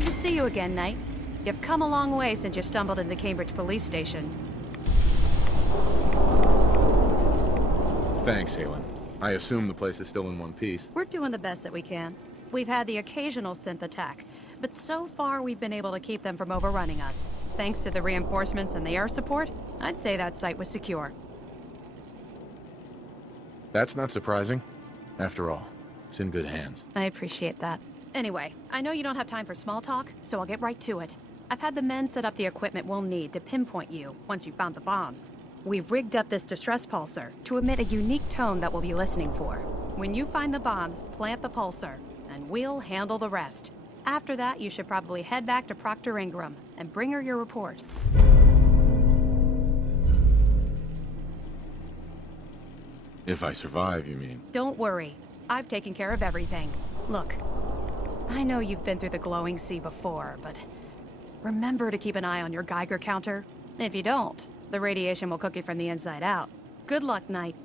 Good to see you again, Knight. You've come a long way since you stumbled in the Cambridge police station. Thanks, Halen. I assume the place is still in one piece. We're doing the best that we can. We've had the occasional synth attack, but so far we've been able to keep them from overrunning us. Thanks to the reinforcements and the air support, I'd say that site was secure. That's not surprising. After all, it's in good hands. I appreciate that. Anyway, I know you don't have time for small talk, so I'll get right to it. I've had the men set up the equipment we'll need to pinpoint you once you've found the bombs. We've rigged up this distress pulsar to emit a unique tone that we'll be listening for. When you find the bombs, plant the pulsar, and we'll handle the rest. After that, you should probably head back to Proctor Ingram and bring her your report. If I survive, you mean? Don't worry. I've taken care of everything. Look, I know you've been through the glowing sea before, but remember to keep an eye on your Geiger counter. If you don't, the radiation will cook you from the inside out. Good luck, Knight.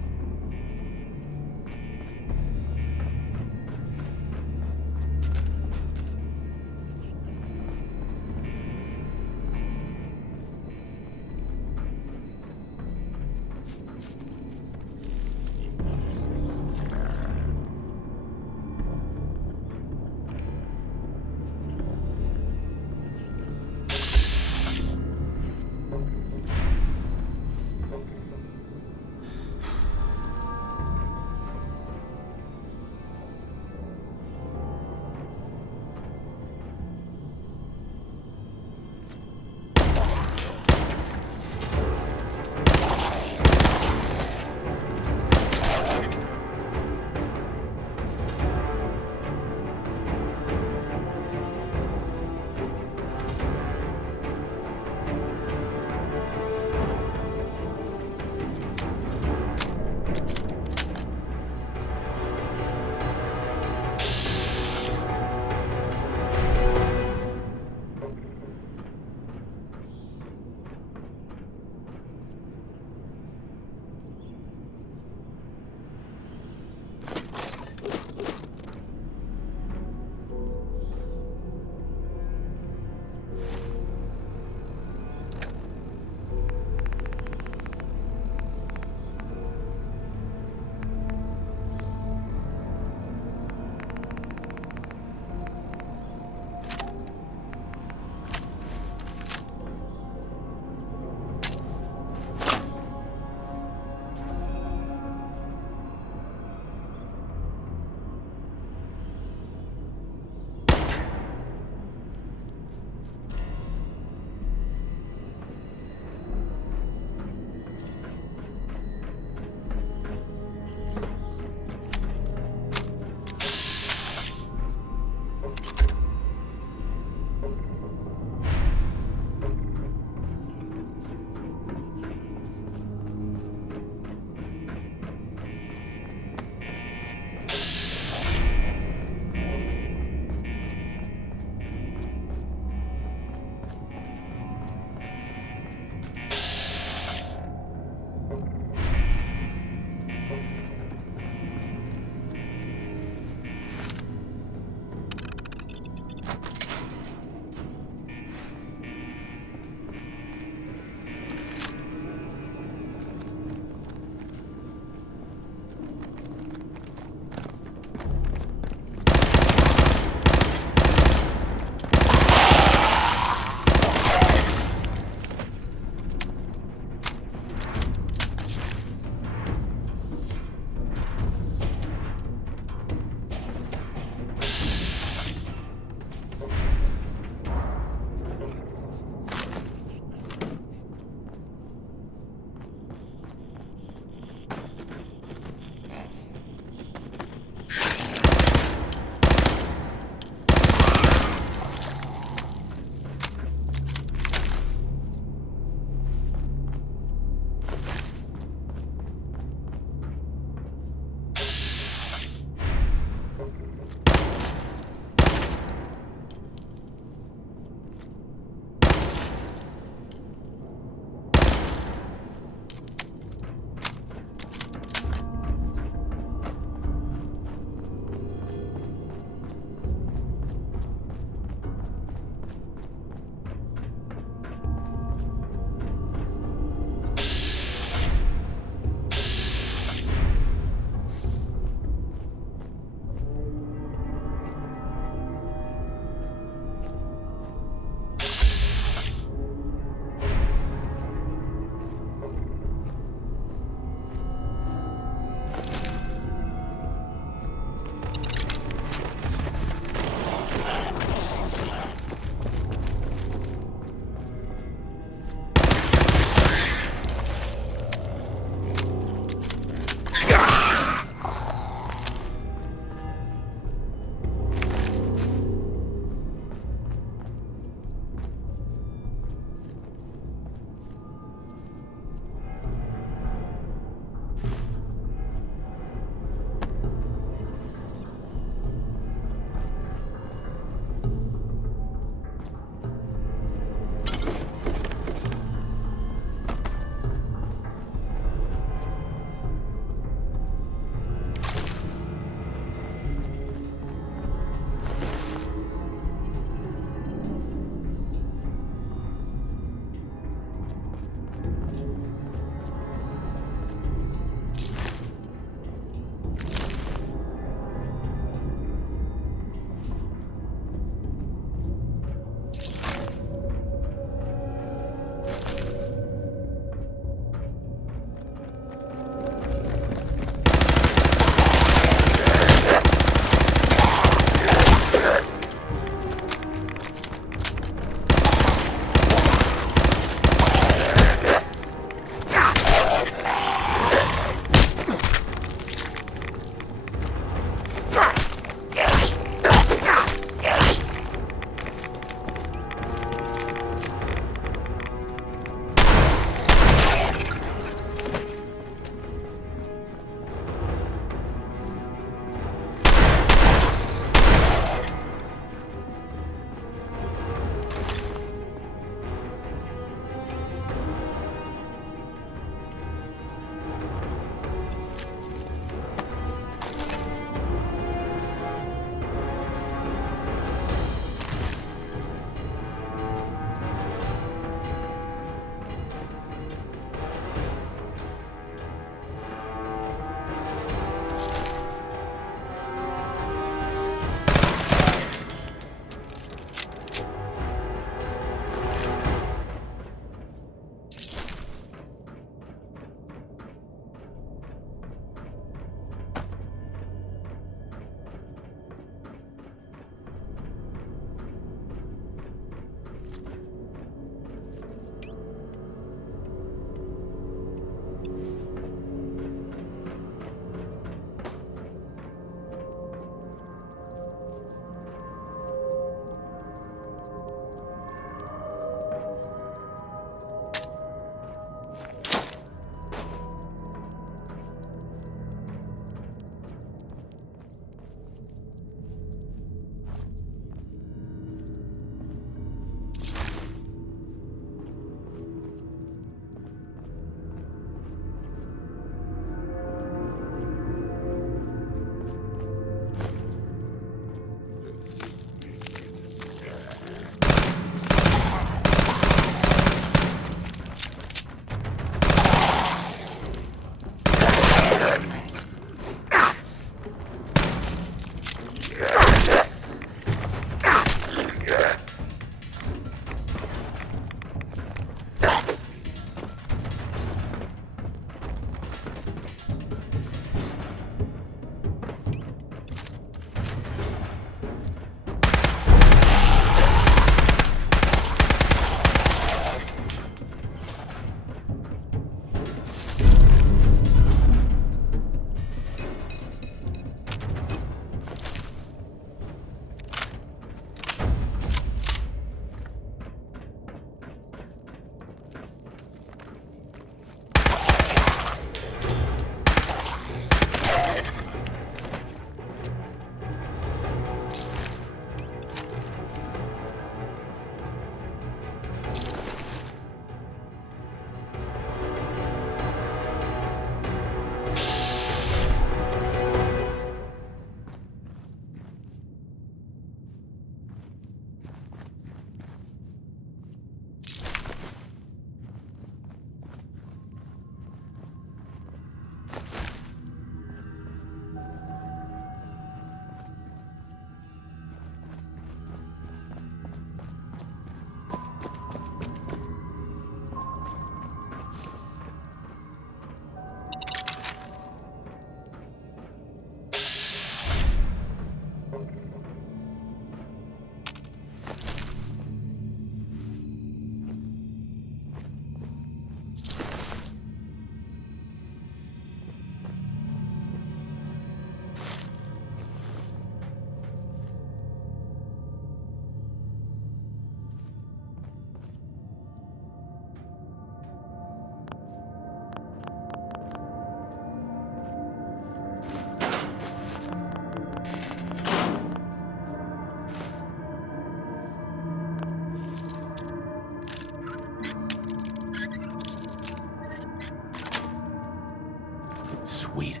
Sweet.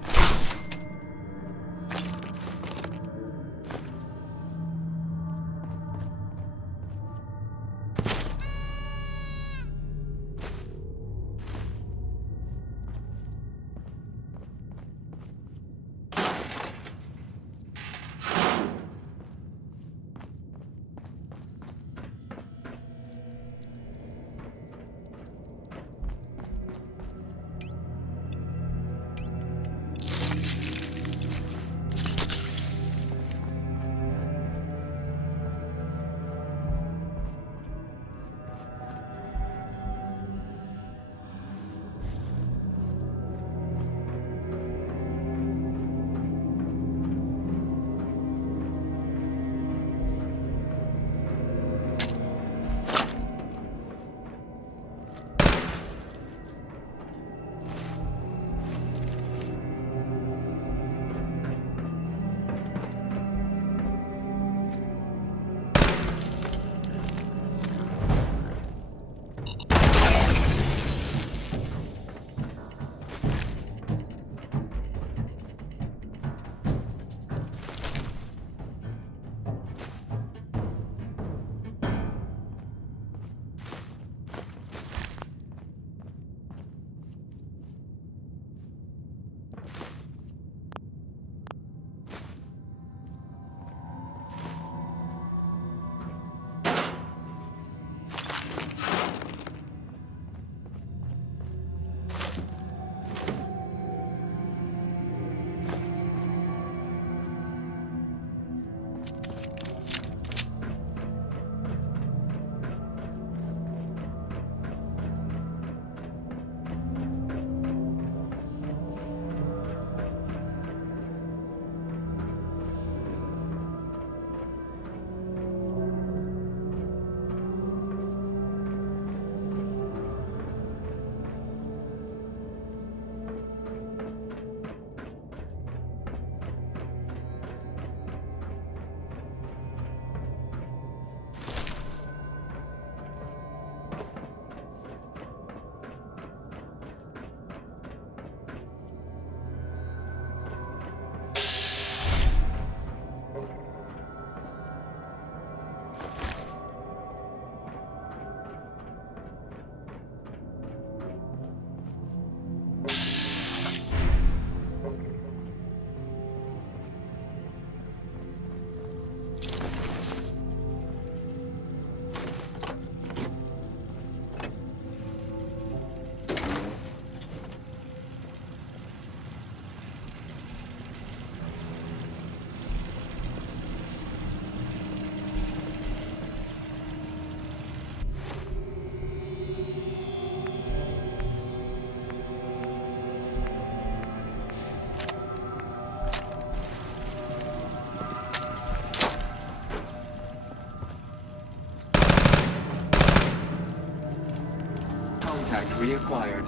Contact reacquired.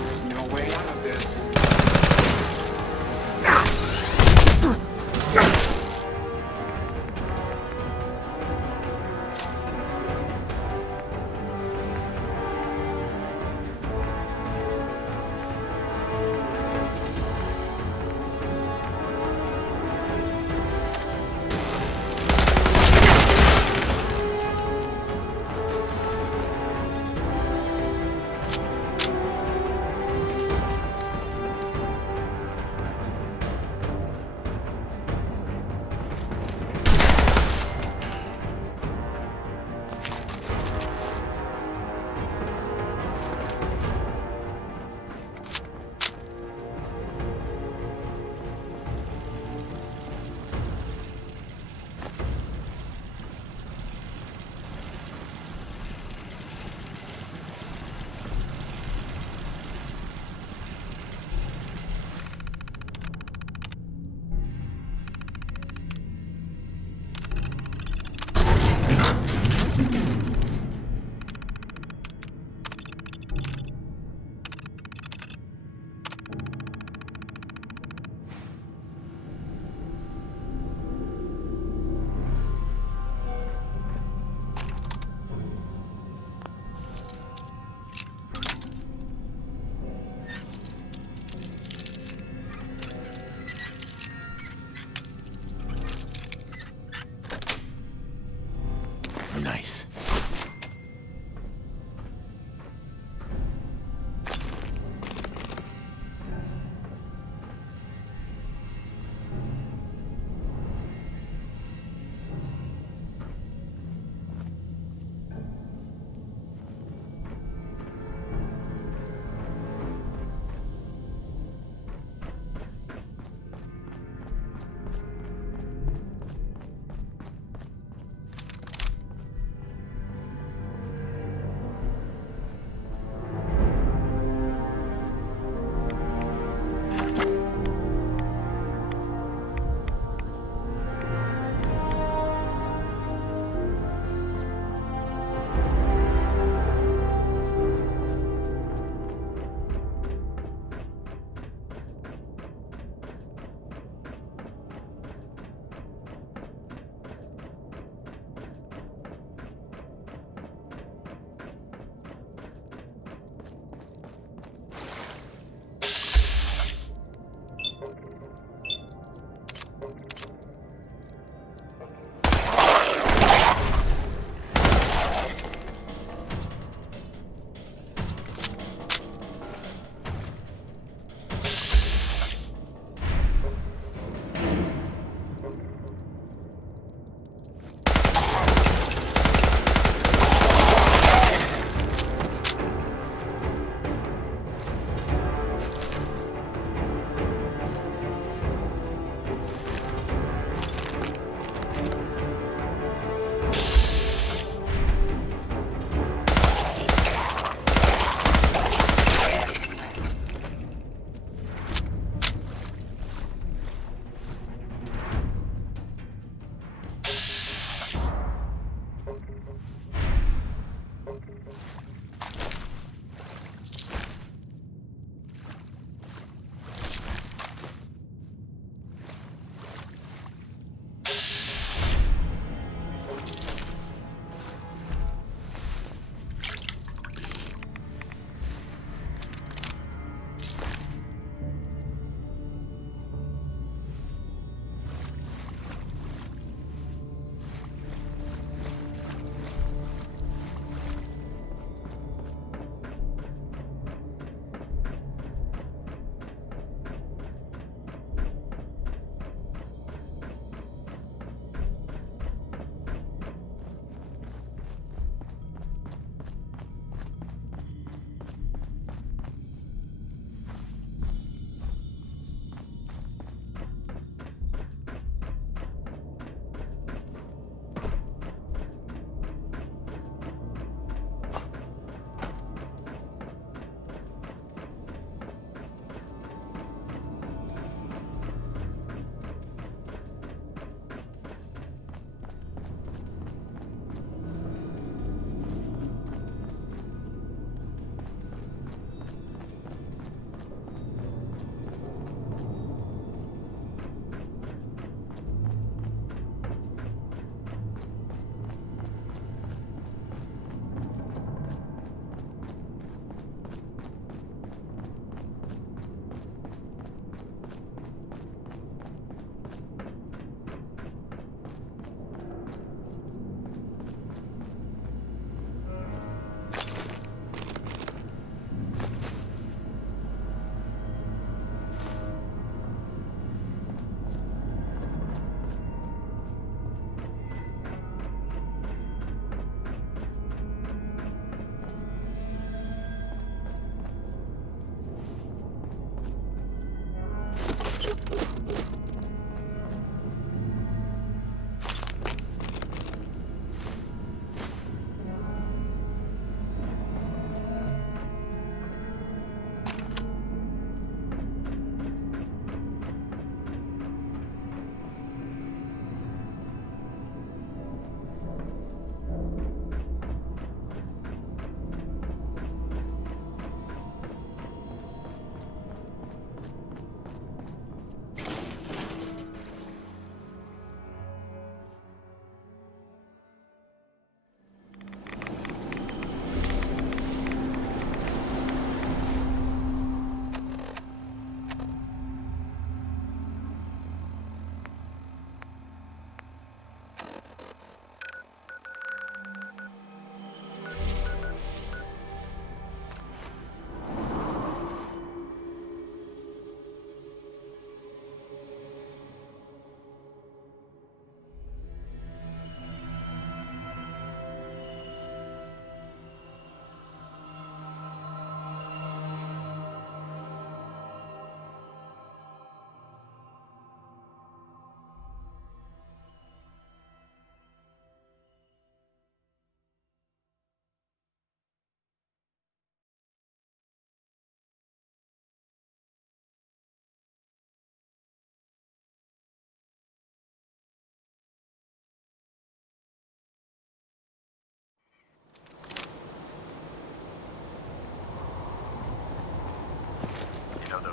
There's no way out of this. Nice.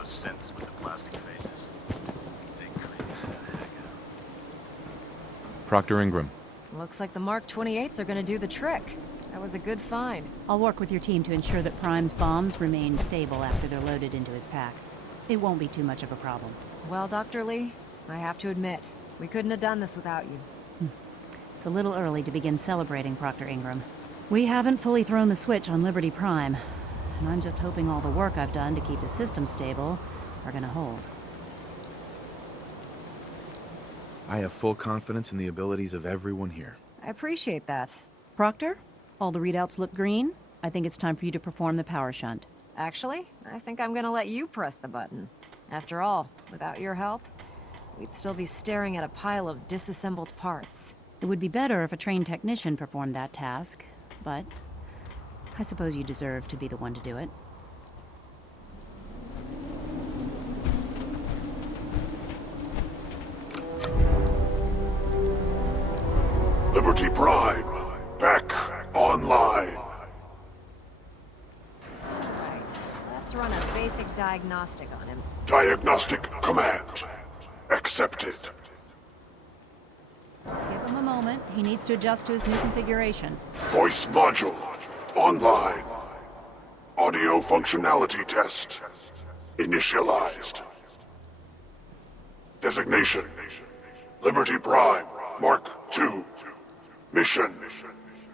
Those synths with the plastic faces. They creeped the heck out. Proctor Ingram. Looks like the Mark 28s are gonna do the trick. That was a good find. I'll work with your team to ensure that Prime's bombs remain stable after they're loaded into his pack. It won't be too much of a problem. Well, Dr. Lee, I have to admit, we couldn't have done this without you. It's a little early to begin celebrating, Proctor Ingram. We haven't fully thrown the switch on Liberty Prime, and I'm just hoping all the work I've done to keep his system stable are gonna hold. I have full confidence in the abilities of everyone here. I appreciate that. Proctor, all the readouts look green. I think it's time for you to perform the power shunt. Actually, I think I'm gonna let you press the button. After all, without your help, we'd still be staring at a pile of disassembled parts. It would be better if a trained technician performed that task, but I suppose you deserve to be the one to do it. Liberty Prime, back online. Right, let's run a basic diagnostic on him. Diagnostic command accepted. Give him a moment. He needs to adjust to his new configuration. Voice module online. Audio functionality test initialized. Designation: Liberty Prime Mark II. Mission: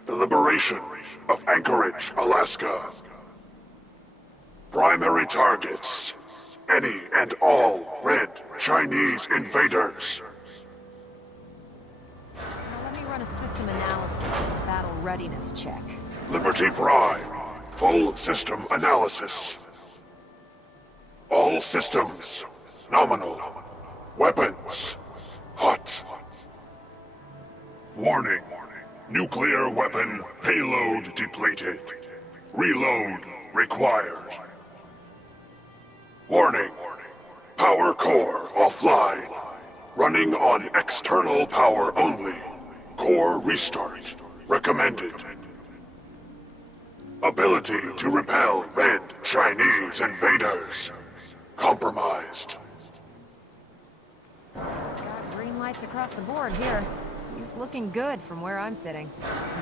the liberation of Anchorage, Alaska. Primary targets: any and all red Chinese invaders. Now let me run a system analysis and a battle readiness check. Liberty Prime, full system analysis. All systems nominal. Weapons hot. Warning: nuclear weapon payload depleted. Reload required. Warning: power core offline. Running on external power only. Core restart recommended. Ability to repel red Chinese invaders compromised. Got green lights across the board here. He's looking good from where I'm sitting.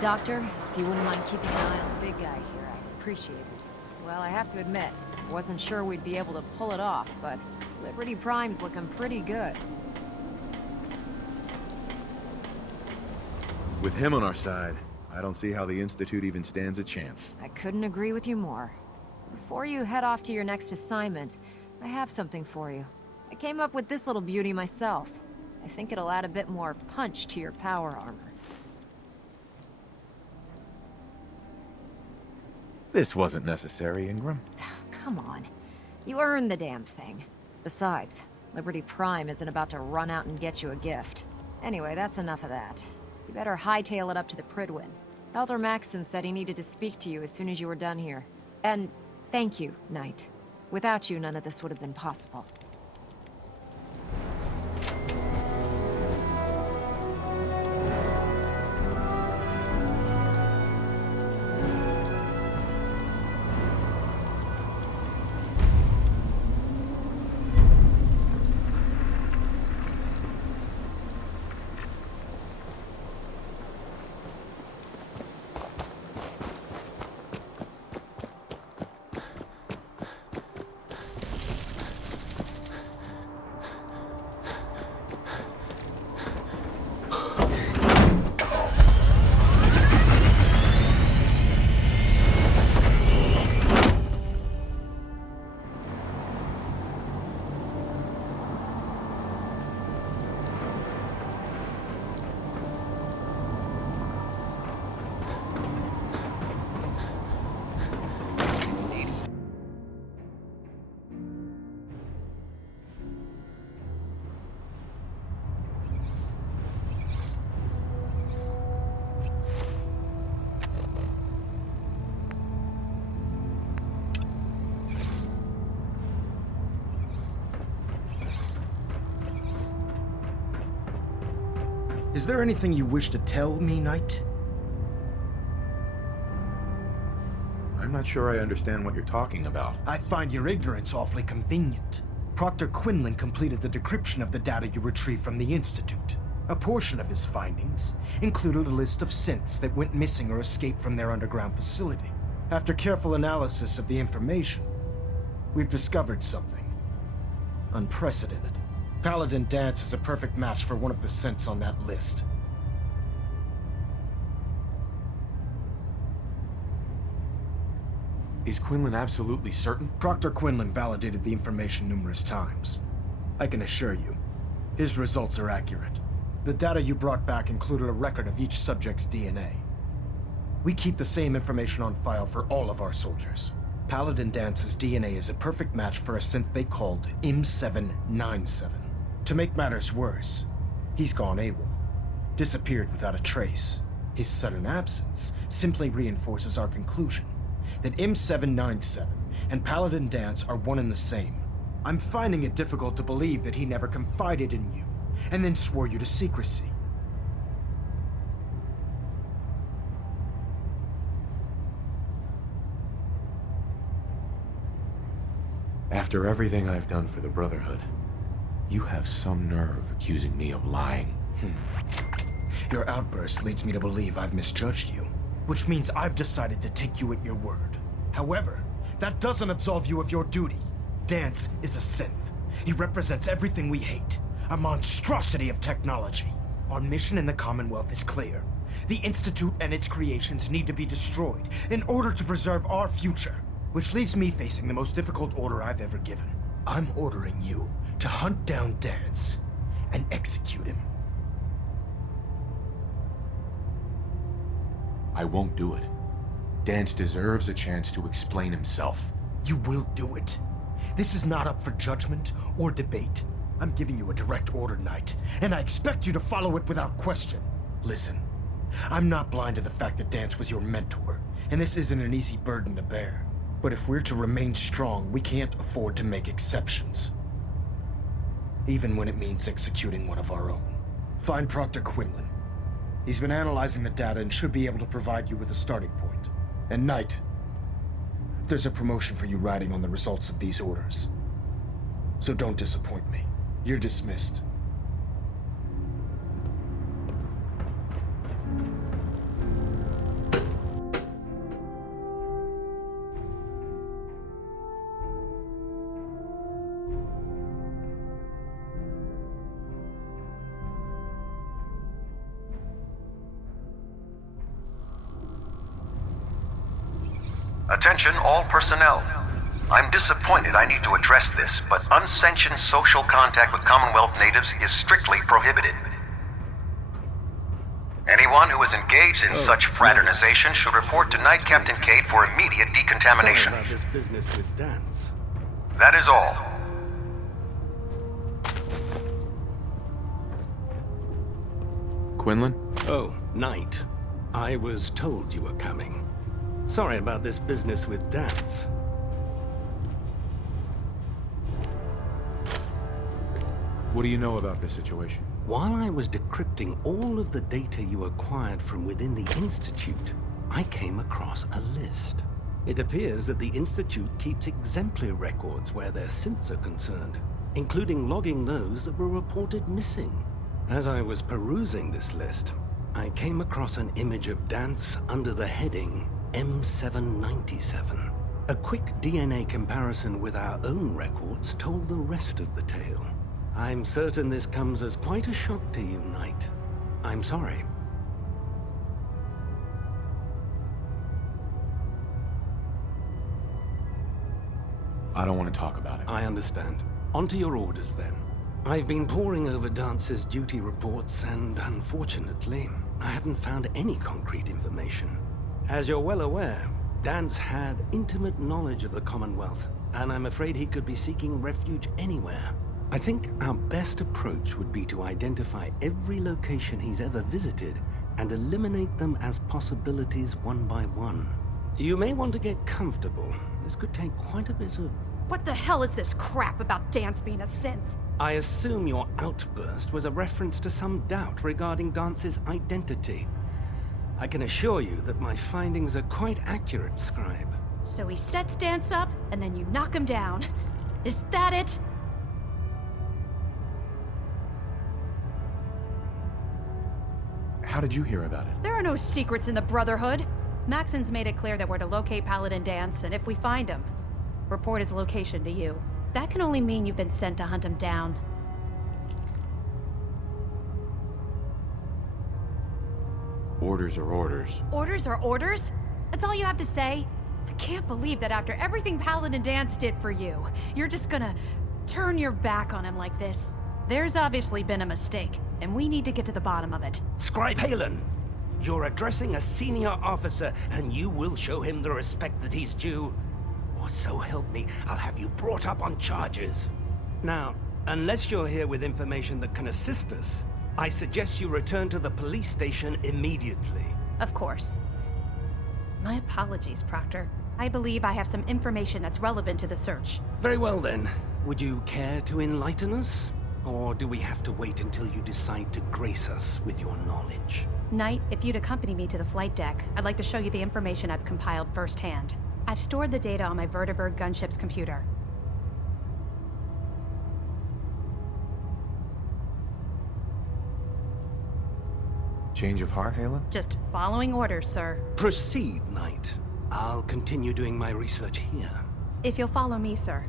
Doctor, if you wouldn't mind keeping an eye on the big guy here, I'd appreciate it. Well, I have to admit, wasn't sure we'd be able to pull it off, but Liberty Prime's looking pretty good. With him on our side, I don't see how the Institute even stands a chance. I couldn't agree with you more. Before you head off to your next assignment, I have something for you. I came up with this little beauty myself. I think it'll add a bit more punch to your power armor. This wasn't necessary, Ingram. Come on. You earned the damn thing. Besides, Liberty Prime isn't about to run out and get you a gift. Anyway, that's enough of that. You better hightail it up to the Pridwin. Elder Maxson said he needed to speak to you as soon as you were done here. And thank you, Knight. Without you, none of this would have been possible. Is there anything you wish to tell me, Knight? I'm I'm not sure I understand what you're talking about. I find your ignorance awfully convenient. Proctor Quinlan completed the decryption of the data you retrieved from the Institute. A portion of his findings included a list of synths that went missing or escaped from their underground facility. After careful analysis of the information, we've discovered something unprecedented. Paladin Dance is a perfect match for one of the synths on that list. Is Quinlan absolutely certain? Proctor Quinlan validated the information numerous times. I can assure you, his results are accurate. The data you brought back included a record of each subject's DNA. We keep the same information on file for all of our soldiers. Paladin Dance's DNA is a perfect match for a synth they called M797. To make matters worse, he's gone AWOL, disappeared without a trace. His sudden absence simply reinforces our conclusion that M797 and Paladin Dance are one and the same. I'm finding it difficult to believe that he never confided in you, and then swore you to secrecy. After everything I've done for the Brotherhood, you have some nerve accusing me of lying. Your outburst leads me to believe I've misjudged you, which means I've decided to take you at your word. However, that doesn't absolve you of your duty. Dance is a synth. He represents everything we hate. A monstrosity of technology. Our mission in the Commonwealth is clear. The Institute and its creations need to be destroyed in order to preserve our future. Which leaves me facing the most difficult order I've ever given. I'm ordering you to hunt down Dance and execute him. I won't do it. Dance deserves a chance to explain himself. You will do it. This is not up for judgment or debate. I'm giving you a direct order, Knight, and I expect you to follow it without question. Listen, I'm not blind to the fact that Dance was your mentor, and this isn't an easy burden to bear. But if we're to remain strong, we can't afford to make exceptions. Even when it means executing one of our own. Find Proctor Quinlan. He's been analyzing the data and should be able to provide you with a starting point. And Knight, there's a promotion for you riding on the results of these orders. So don't disappoint me. You're dismissed. Attention all personnel. I'm disappointed I need to address this, but unsanctioned social contact with Commonwealth natives is strictly prohibited. Anyone who is engaged in such fraternization should report to Knight Captain Cade for immediate decontamination. Sorry about this business with Dance. That is all. Quinlan? Oh, Knight. I was told you were coming. Sorry about this business with Dance. What do you know about this situation? While I was decrypting all of the data you acquired from within the Institute, I came across a list. It appears that the Institute keeps exemplary records where their synths are concerned, including logging those that were reported missing. As I was perusing this list, I came across an image of Dance under the heading M797. A quick DNA comparison with our own records told the rest of the tale. I'm certain this comes as quite a shock to you, Knight. I'm sorry. I don't want to talk about it. I understand. On to your orders, then. I've been poring over Dance's duty reports, and unfortunately, I haven't found any concrete information. As you're well aware, Dance had intimate knowledge of the Commonwealth, and I'm afraid he could be seeking refuge anywhere. I think our best approach would be to identify every location he's ever visited and eliminate them as possibilities one by one. You may want to get comfortable. This could take quite a bit of... What the hell is this crap about Dance being a synth? I assume your outburst was a reference to some doubt regarding Dance's identity. I can assure you that my findings are quite accurate, Scribe. So he sets Dance up, and then you knock him down. Is that it? How did you hear about it? There are no secrets in the Brotherhood. Maxon's made it clear that we're to locate Paladin Dance, and if we find him, report his location to you. That can only mean you've been sent to hunt him down. Orders are orders. Orders are orders? That's all you have to say? I can't believe that after everything Paladin Dance did for you, you're just gonna turn your back on him like this. There's obviously been a mistake, and we need to get to the bottom of it. Scribe Halen, you're addressing a senior officer, and you will show him the respect that he's due. Or so help me, I'll have you brought up on charges. Now, unless you're here with information that can assist us, I suggest you return to the police station immediately. Of course. My apologies, Proctor. I believe I have some information that's relevant to the search. Very well then. Would you care to enlighten us? Or do we have to wait until you decide to grace us with your knowledge? Knight, if you'd accompany me to the flight deck, I'd like to show you the information I've compiled firsthand. I've stored the data on my Vertibird gunship's computer. Change of heart, Halen? Just following orders, sir. Proceed, Knight. I'll continue doing my research here. If you'll follow me, sir.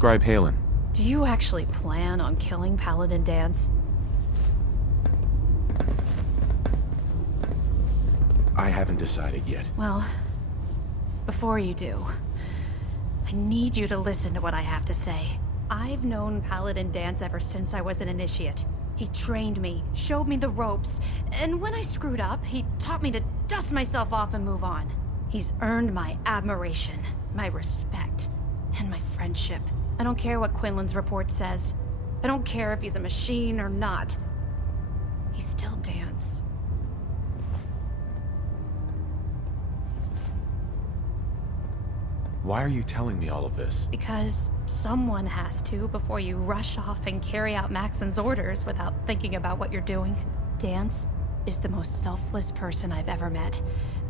Scribe Halen. Do you actually plan on killing Paladin Dance? I haven't decided yet. Well, before you do, I need you to listen to what I have to say. I've known Paladin Dance ever since I was an initiate. He trained me, showed me the ropes, and when I screwed up, he taught me to dust myself off and move on. He's earned my admiration, my respect, and my friendship. I don't care what Quinlan's report says. I don't care if he's a machine or not. He's still Dance. Why are you telling me all of this? Because someone has to before you rush off and carry out Maxon's orders without thinking about what you're doing. Dance is the most selfless person I've ever met.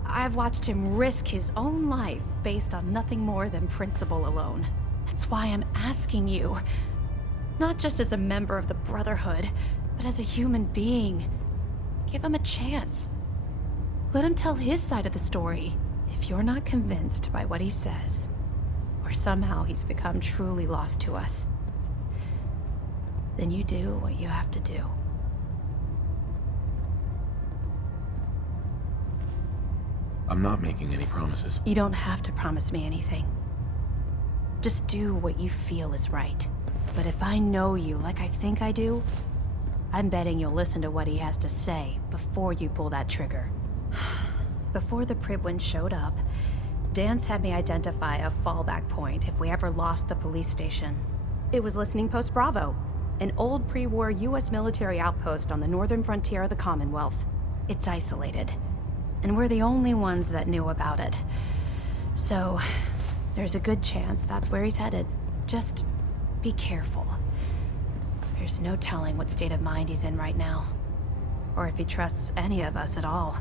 I've watched him risk his own life based on nothing more than principle alone. That's why I'm asking you. Not just as a member of the Brotherhood, but as a human being. Give him a chance. Let him tell his side of the story. If you're not convinced by what he says, or somehow he's become truly lost to us, then you do what you have to do. I'm not making any promises. You don't have to promise me anything. Just do what you feel is right. But if I know you like I think I do, I'm betting you'll listen to what he has to say before you pull that trigger. Before the Pribwin showed up, Dance had me identify a fallback point if we ever lost the police station. It was Listening Post Bravo, an old pre-war US military outpost on the northern frontier of the Commonwealth. It's isolated, and we're the only ones that knew about it. So, there's a good chance that's where he's headed. Just be careful. There's no telling what state of mind he's in right now, or if he trusts any of us at all.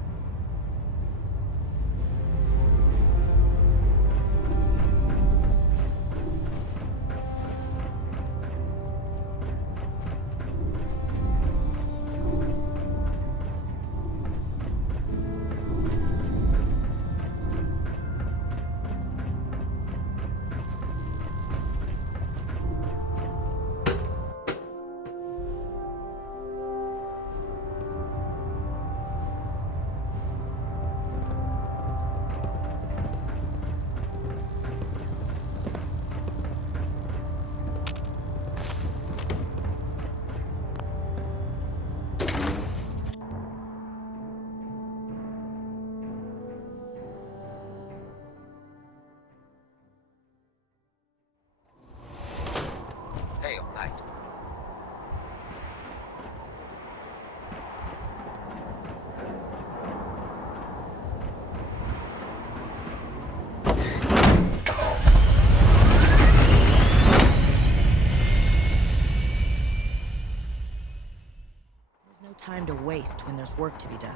time to waste when there's work to be done.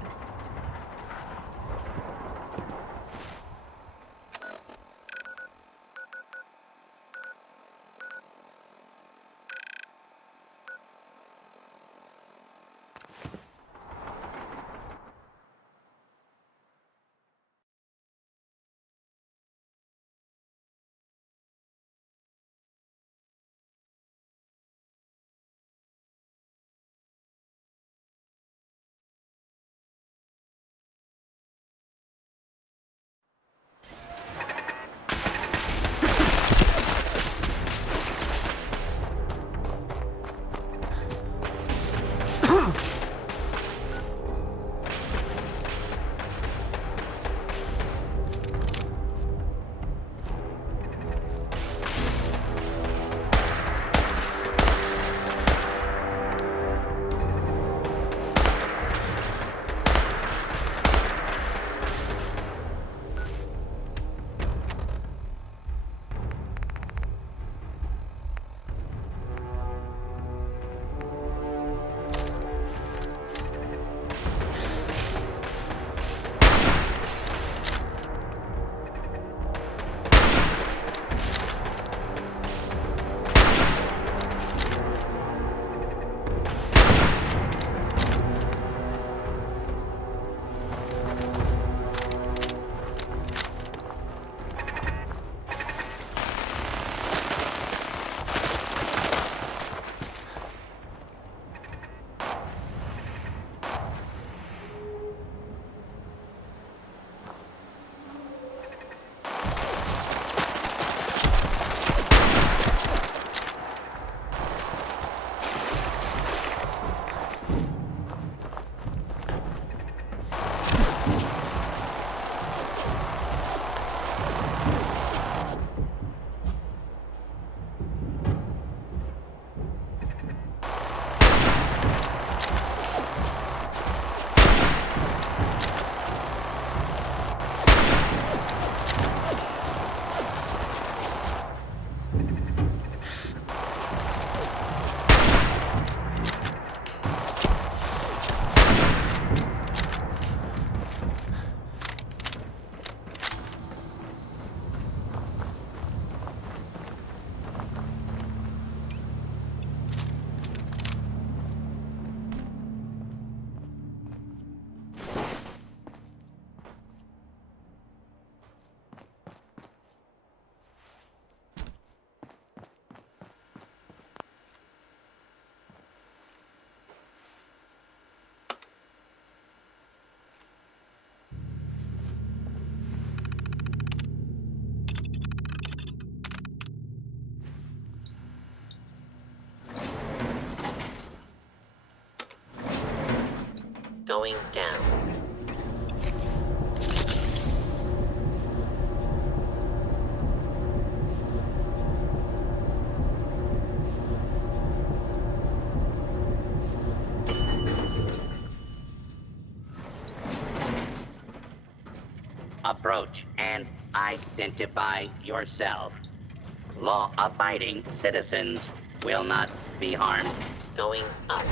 Going down. Approach and identify yourself. Law-abiding citizens will not be harmed. Going up.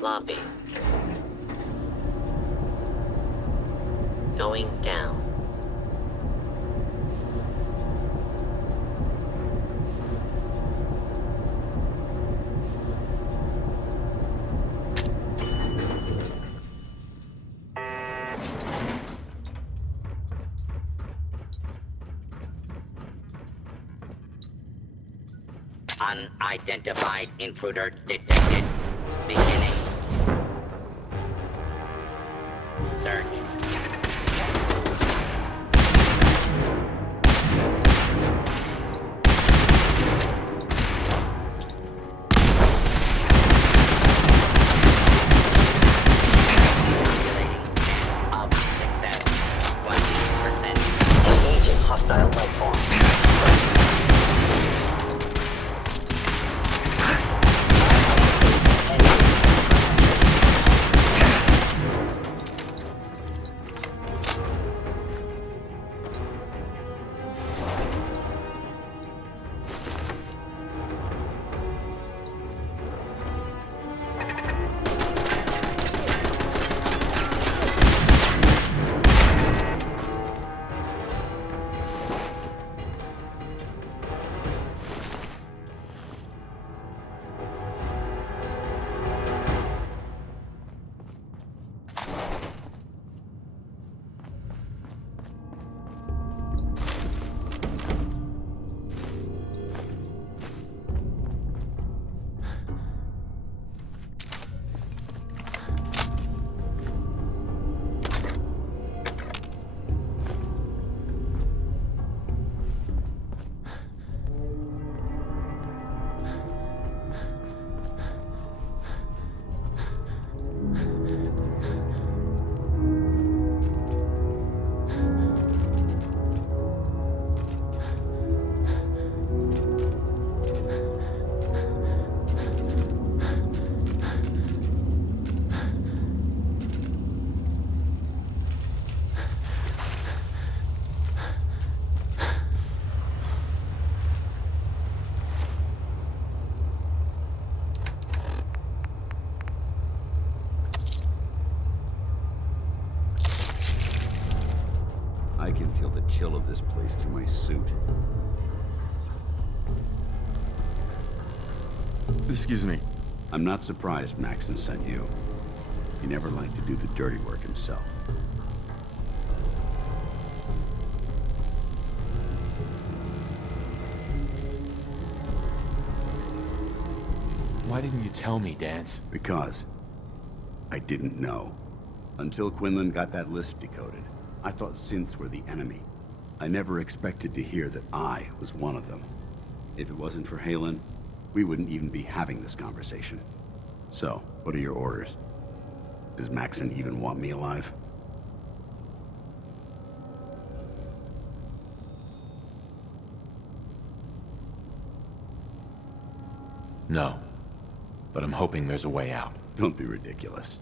Lobby. Going down. Unidentified intruder detected. Beginning. Search. hostile life form. I can feel the chill of this place through my suit. Excuse me. I'm not surprised Maxon sent you. He never liked to do the dirty work himself. Why didn't you tell me, Dance? Because I didn't know. Until Quinlan got that list decoded, I thought synths were the enemy. I never expected to hear that I was one of them. If it wasn't for Halen, we wouldn't even be having this conversation. So, what are your orders? Does Maxon even want me alive? No. But I'm hoping there's a way out. Don't be ridiculous.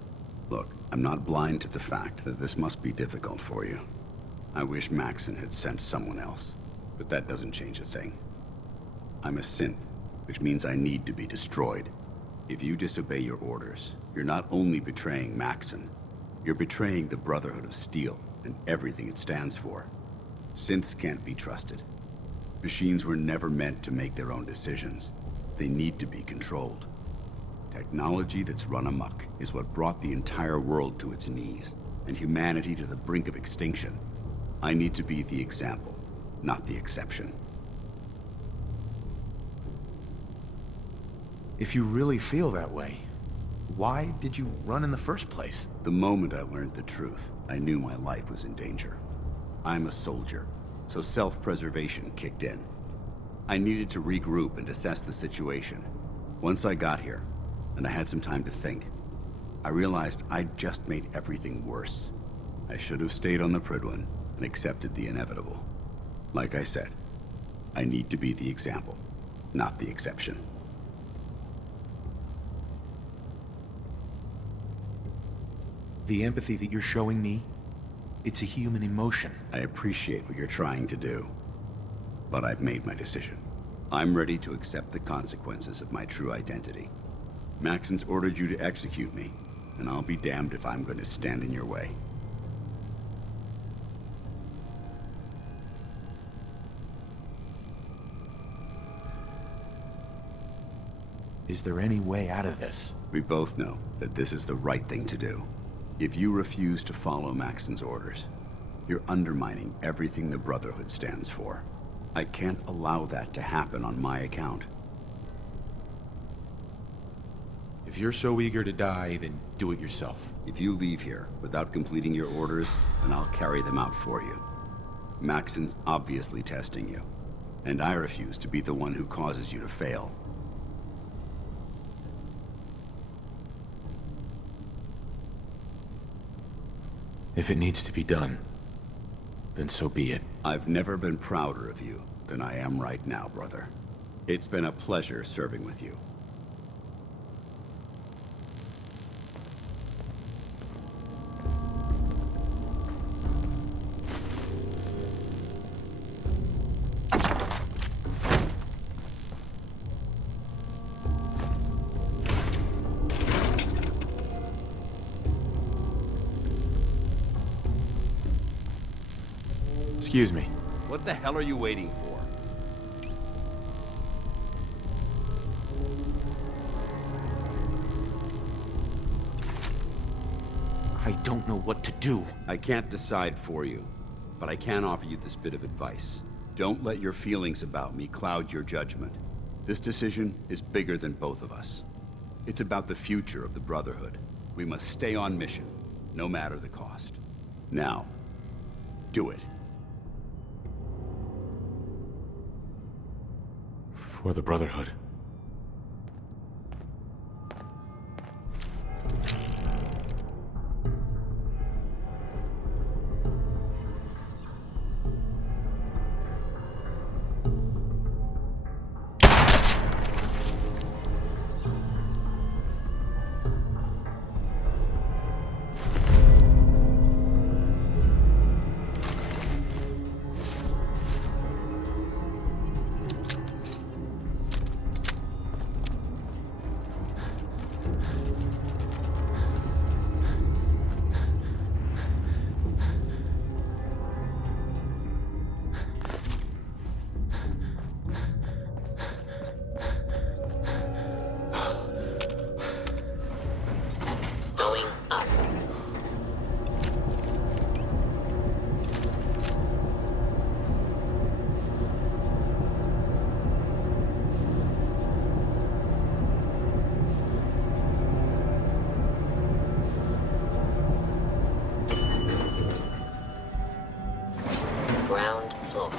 Look, I'm not blind to the fact that this must be difficult for you. I wish Maxon had sent someone else, but that doesn't change a thing. I'm a synth, which means I need to be destroyed. If you disobey your orders, you're not only betraying Maxon, you're betraying the Brotherhood of Steel and everything it stands for. Synths can't be trusted. Machines were never meant to make their own decisions. They need to be controlled. Technology that's run amok is what brought the entire world to its knees, and humanity to the brink of extinction. I need to be the example, not the exception. If you really feel that way, why did you run in the first place? The moment I learned the truth, I knew my life was in danger. I'm a soldier, so self-preservation kicked in. I needed to regroup and assess the situation. Once I got here, and I had some time to think, I realized I'd just made everything worse. I should have stayed on the Prydwen and accepted the inevitable. Like I said, I need to be the example, not the exception. The empathy that you're showing me, it's a human emotion. I appreciate what you're trying to do, but I've made my decision. I'm ready to accept the consequences of my true identity. Maxon's ordered you to execute me, and I'll be damned if I'm going to stand in your way. Is there any way out of this? We both know that this is the right thing to do. If you refuse to follow Maxon's orders, you're undermining everything the Brotherhood stands for. I can't allow that to happen on my account. If you're so eager to die, then do it yourself. If you leave here without completing your orders, then I'll carry them out for you. Maxon's obviously testing you, and I refuse to be the one who causes you to fail. If it needs to be done, then so be it. I've never been prouder of you than I am right now, brother. It's been a pleasure serving with you. Excuse me. What the hell are you waiting for? I don't know what to do. I can't decide for you, but I can offer you this bit of advice. Don't let your feelings about me cloud your judgment. This decision is bigger than both of us. It's about the future of the Brotherhood. We must stay on mission, no matter the cost. Now, do it. For the Brotherhood. Ground floor.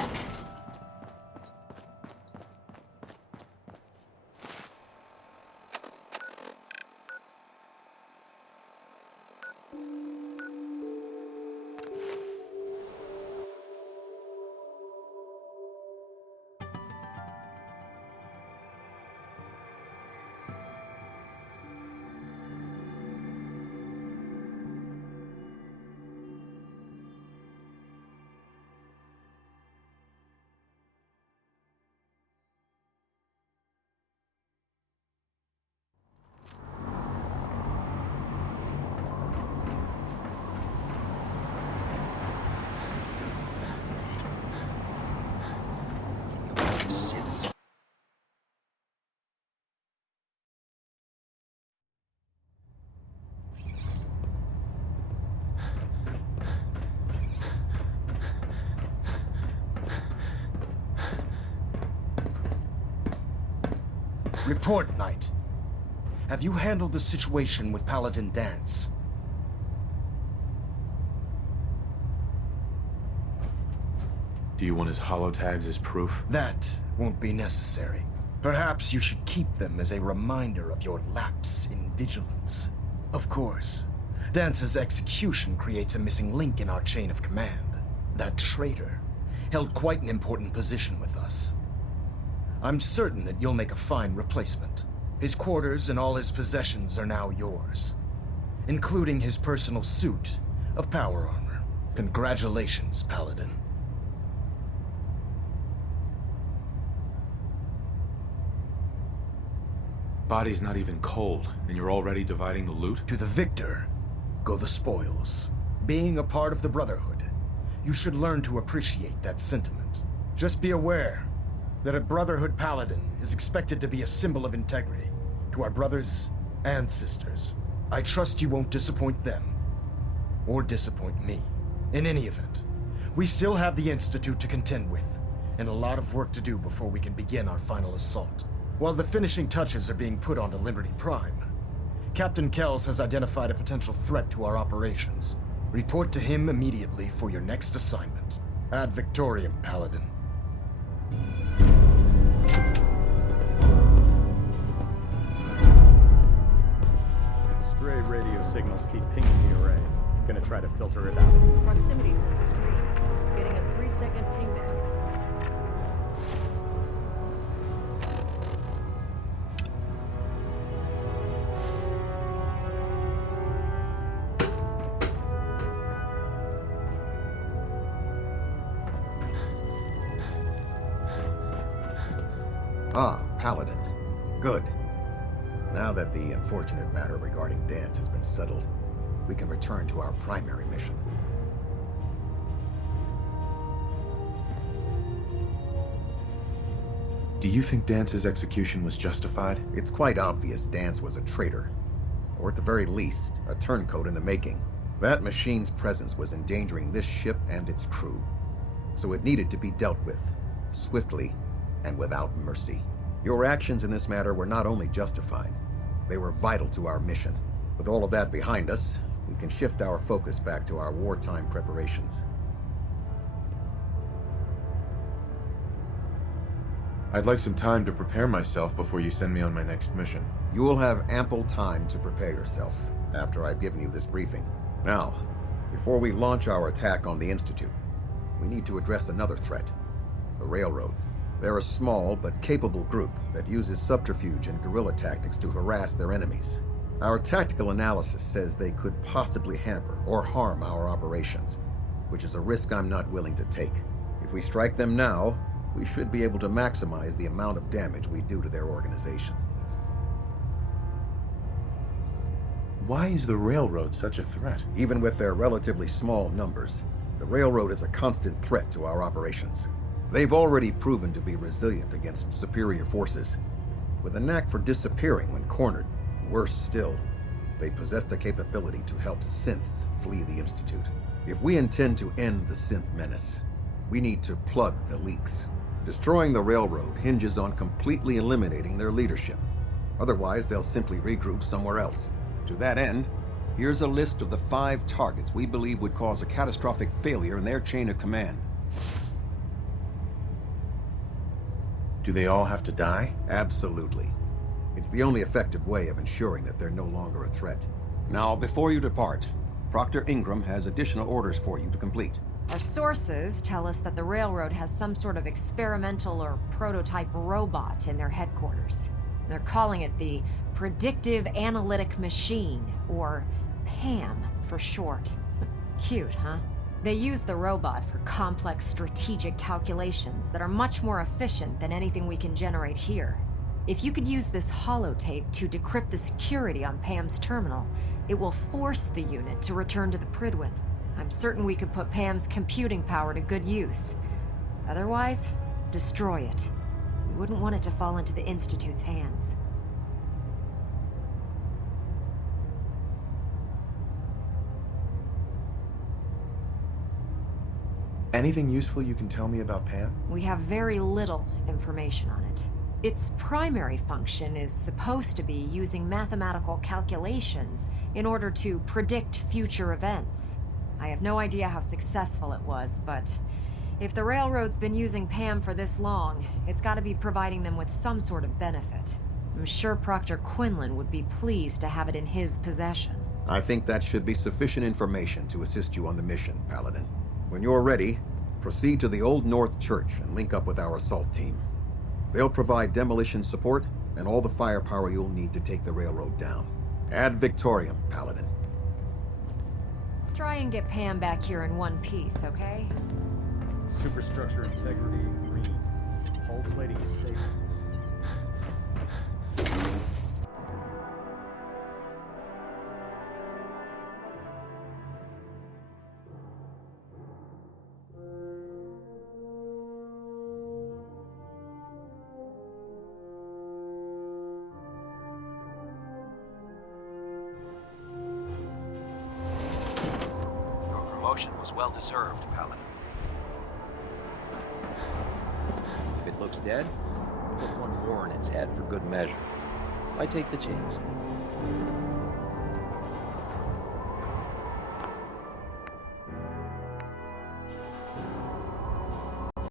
Report, Knight. Have you handled the situation with Paladin Danse? Do you want his holotags as proof? That won't be necessary. Perhaps you should keep them as a reminder of your lapse in vigilance. Of course, Dance's execution creates a missing link in our chain of command. That traitor held quite an important position with us. I'm certain that you'll make a fine replacement. His quarters and all his possessions are now yours, including his personal suit of power armor. Congratulations, Paladin. Body's not even cold, and you're already dividing the loot? To the victor go the spoils. Being a part of the Brotherhood, you should learn to appreciate that sentiment. Just be aware that a Brotherhood Paladin is expected to be a symbol of integrity to our brothers and sisters. I trust you won't disappoint them, or disappoint me. In any event, we still have the Institute to contend with, and a lot of work to do before we can begin our final assault. While the finishing touches are being put onto Liberty Prime, Captain Kells has identified a potential threat to our operations. Report to him immediately for your next assignment. Ad Victoriam, Paladin. Stray radio signals keep pinging the array. Gonna try to filter it out. Proximity sensors green. Getting Ah, Paladin. Good. Now that the unfortunate matter regarding Dance has been settled, we can return to our primary mission. Do you think Dance's execution was justified? It's quite obvious Dance was a traitor. Or at the very least, a turncoat in the making. That machine's presence was endangering this ship and its crew. So it needed to be dealt with, swiftly and without mercy. Your actions in this matter were not only justified, they were vital to our mission. With all of that behind us, we can shift our focus back to our wartime preparations. I'd like some time to prepare myself before you send me on my next mission. You will have ample time to prepare yourself after I've given you this briefing. Now, before we launch our attack on the Institute, we need to address another threat, the Railroad. They're a small but capable group that uses subterfuge and guerrilla tactics to harass their enemies. Our tactical analysis says they could possibly hamper or harm our operations, which is a risk I'm not willing to take. If we strike them now, we should be able to maximize the amount of damage we do to their organization. Why is the Railroad such a threat? Even with their relatively small numbers, the Railroad is a constant threat to our operations. They've already proven to be resilient against superior forces, with a knack for disappearing when cornered. Worse still, they possess the capability to help synths flee the Institute. If we intend to end the synth menace, we need to plug the leaks. Destroying the Railroad hinges on completely eliminating their leadership. Otherwise, they'll simply regroup somewhere else. To that end, here's a list of the 5 targets we believe would cause a catastrophic failure in their chain of command. Do they all have to die? Absolutely. It's the only effective way of ensuring that they're no longer a threat. Now, before you depart, Proctor Ingram has additional orders for you to complete. Our sources tell us that the Railroad has some sort of experimental or prototype robot in their headquarters. They're calling it the Predictive Analytic Machine, or PAM for short. Cute, huh? They use the robot for complex strategic calculations that are much more efficient than anything we can generate here. If you could use this holotape to decrypt the security on PAM's terminal, it will force the unit to return to the Prydwen. I'm certain we could put PAM's computing power to good use. Otherwise, destroy it. We wouldn't want it to fall into the Institute's hands. Anything useful you can tell me about PAM? We have very little information on it. Its primary function is supposed to be using mathematical calculations in order to predict future events. I have no idea how successful it was, but if the Railroad's been using PAM for this long, it's got to be providing them with some sort of benefit. I'm sure Proctor Quinlan would be pleased to have it in his possession. I think that should be sufficient information to assist you on the mission, Paladin. When you're ready, proceed to the Old North Church and link up with our assault team. They'll provide demolition support and all the firepower you'll need to take the Railroad down. Ad Victoriam, Paladin. Try and get Pam back here in one piece, okay? Superstructure integrity, green. Hull plating is stable. Was well-deserved, Paladin. If it looks dead, put one more in its head for good measure. I take the chance.